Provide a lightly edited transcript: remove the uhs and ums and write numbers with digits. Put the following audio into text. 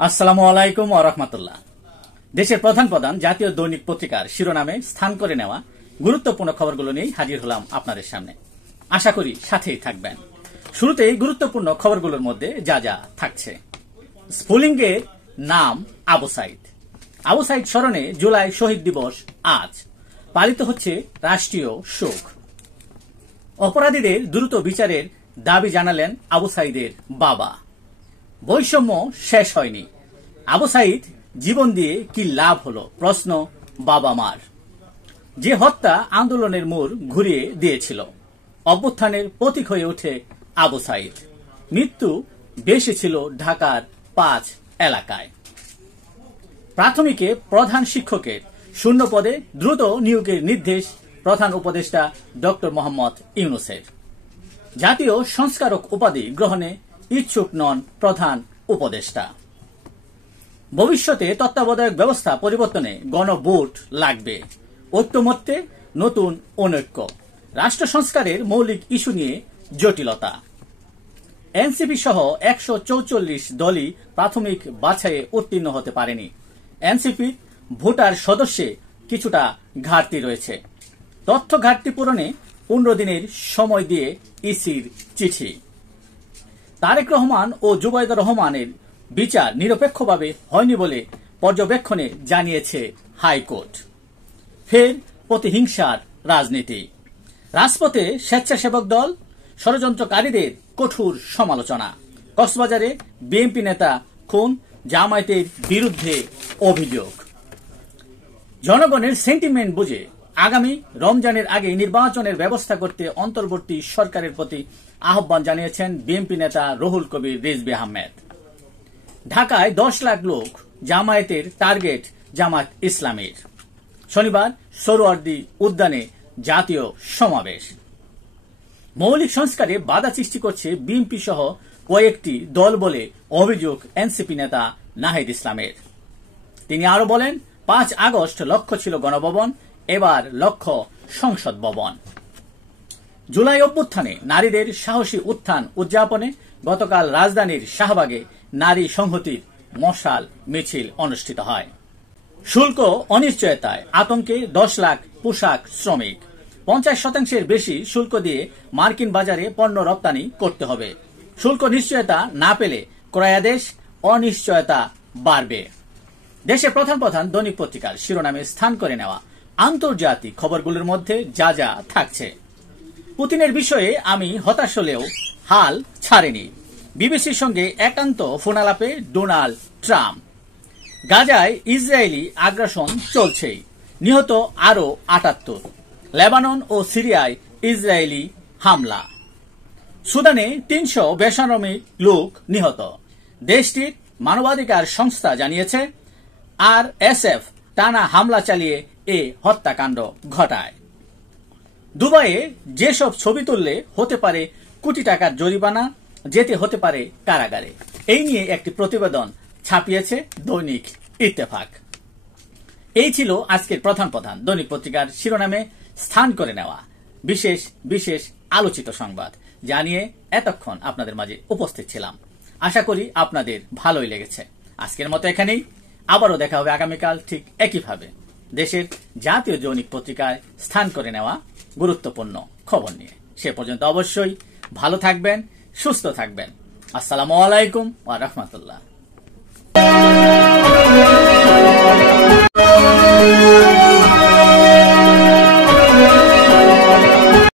আসসালামু আলাইকুম ওয়া রাহমাতুল্লাহ। দেশের প্রধান প্রধান জাতীয় দৈনিক পত্রিকার শিরোনামে স্থান করে নেওয়া গুরুত্বপূর্ণ খবরগুলো নিয়ে হাজির হলাম আপনাদের সামনে। আশা করি সাথেই থাকবেন। শুরুতেই গুরুত্বপূর্ণ খবরগুলোর মধ্যে যা যা থাকছে। স্ফুলিঙ্গের নাম আবু সাইদ। আবু সাইদ স্মরণে জুলাই শহীদ দিবস আজ পালিত হচ্ছে রাষ্ট্রীয় শোক। অপরাধীদের দ্রুত বিচারের দাবি জানালেন আবু সাইদের বাবা। বৈষম্য শেষ হয়নি, আবু সাইদ জীবন দিয়ে কি লাভ হলো প্রশ্ন বাবা মার। যে হত্যা আন্দোলনের মোড় ঘুরিয়ে দিয়েছিল, অভ্যুত্থানের প্রতীক হয়ে ওঠে আবু সাইদ। মৃত্যু বেশি ছিল ঢাকার 5 এলাকায়। প্রাথমিকে প্রধান শিক্ষকের শূন্য পদে দ্রুত নিয়োগের নির্দেশ প্রধান উপদেষ্টা ডক্টর মোহাম্মদ ইউনূসের। জাতীয় সংস্কারক উপাধি গ্রহণে ইচ্ছুক নন প্রধান উপদেষ্টা। ভবিষ্যতে তত্ত্বাবধায়ক ব্যবস্থা পরিবর্তনে গণভোট লাগবে, ঐক্যমত্যে নতুন অনৈক্য। রাষ্ট্র সংস্কারের মৌলিক ইস্যু নিয়ে জটিলতা। এনসিপি সহ 144 দলই প্রাথমিক বাছাইয়ে উত্তীর্ণ হতে পারেনি। এনসিপি ভোটার সদস্যে কিছুটা ঘাটতি রয়েছে। তথ্য ঘাটতি পূরণে 15 দিনের সময় দিয়ে ইসির চিঠি। তারেক রহমান ও জুবাইদুর রহমানের বিচার নিরপেক্ষভাবে হয়নি বলে পর্যবেক্ষণে জানিয়েছে হাইকোর্ট। ফের প্রতিহিংসার রাজনীতি। রাজপথে স্বেচ্ছাসেবক দল, ষড়যন্ত্রকারীদের কঠোর সমালোচনা। কক্সবাজারে বিএনপি নেতা খুন, জামায়াতের বিরুদ্ধে অভিযোগ। জনগণের সেন্টিমেন্ট বুঝে আগামী রমজানের আগে নির্বাচনের ব্যবস্থা করতে অন্তর্বর্তী সরকারের প্রতি আহ্বান জানিয়েছেন বিএনপি নেতা রুহুল কবির রিজভী আহমেদ। ঢাকায় 10 লাখ লোক জামায়াতের টার্গেট জামায়াত ইসলামের। শনিবার সোহরাওয়ার্দী উদ্যানে জাতীয় সমাবেশ। মৌলিক সংস্কারে বাধা সৃষ্টি করছে বিএনপি সহ কয়েকটি দল বলে অভিযোগ এনসিপি নেতা নাহিদ ইসলামের। তিনি আরো বলেন, 5 আগস্ট লক্ষ্য ছিল গণভবন, এবার লক্ষ্য সংসদ ভবন। জুলাই অভ্যুত্থানে নারীদের সাহসী উত্থান উদযাপনে গতকাল রাজধানীর শাহবাগে নারী সংহতির মশাল মিছিল অনুষ্ঠিত হয়। শুল্ক অনিশ্চয়তায় আতঙ্কে 10 লাখ পোশাক শ্রমিক। 50% বেশি শুল্ক দিয়ে মার্কিন বাজারে পণ্য রপ্তানি করতে হবে। শুল্ক নিশ্চয়তা না পেলে ক্রয়াদেশ অনিশ্চয়তা বাড়বে। দেশের প্রধান প্রধান দৈনিক পত্রিকার শিরোনামে স্থান করে নেওয়া আন্তর্জাতিক খবরগুলোর মধ্যে যা যা থাকছে। পুতিনের বিষয়ে আমি হতাশ হলেও হাল ছাড়েনি, বিবিসির সঙ্গে একান্ত ফোনালাপে ডোনাল্ড ট্রাম্প। গাজায় ইসরায়েলি আগ্রাসন চলছেই, নিহত আরো 78। লেবানন ও সিরিয়ায় ইসরায়েলি হামলা। সুদানে 300 বেসামরিক লোক নিহত। দেশটির মানবাধিকার সংস্থা জানিয়েছে আরএসএফ টানা হামলা চালিয়ে এ হত্যাকাণ্ড ঘটায়। দুবাইয়ে যেসব ছবি তুললে হতে পারে কোটি টাকার জরিমানা, যেতে হতে পারে কারাগারে, এই নিয়ে একটি প্রতিবেদন ছাপিয়েছে দৈনিক ইত্তেফাক। এই ছিল আজকের প্রধান প্রধান দৈনিক পত্রিকার শিরোনামে স্থান করে নেওয়া বিশেষ বিশেষ আলোচিত সংবাদ, যা নিয়ে এতক্ষণ আপনাদের মাঝে উপস্থিত ছিলাম। আশা করি আপনাদের ভালোই লেগেছে। আজকের মতো এখানেই, আবারও দেখা হবে আগামীকাল ঠিক একইভাবে দেশের জাতীয় দৈনিক পত্রিকায় স্থান করে নেওয়া গুরুত্বপূর্ণ খবর নিয়ে। সে পর্যন্ত অবশ্যই ভালো থাকবেন, সুস্থ থাকবেন। আসসালামু আলাইকুম ওয়া রাহমাতুল্লাহ।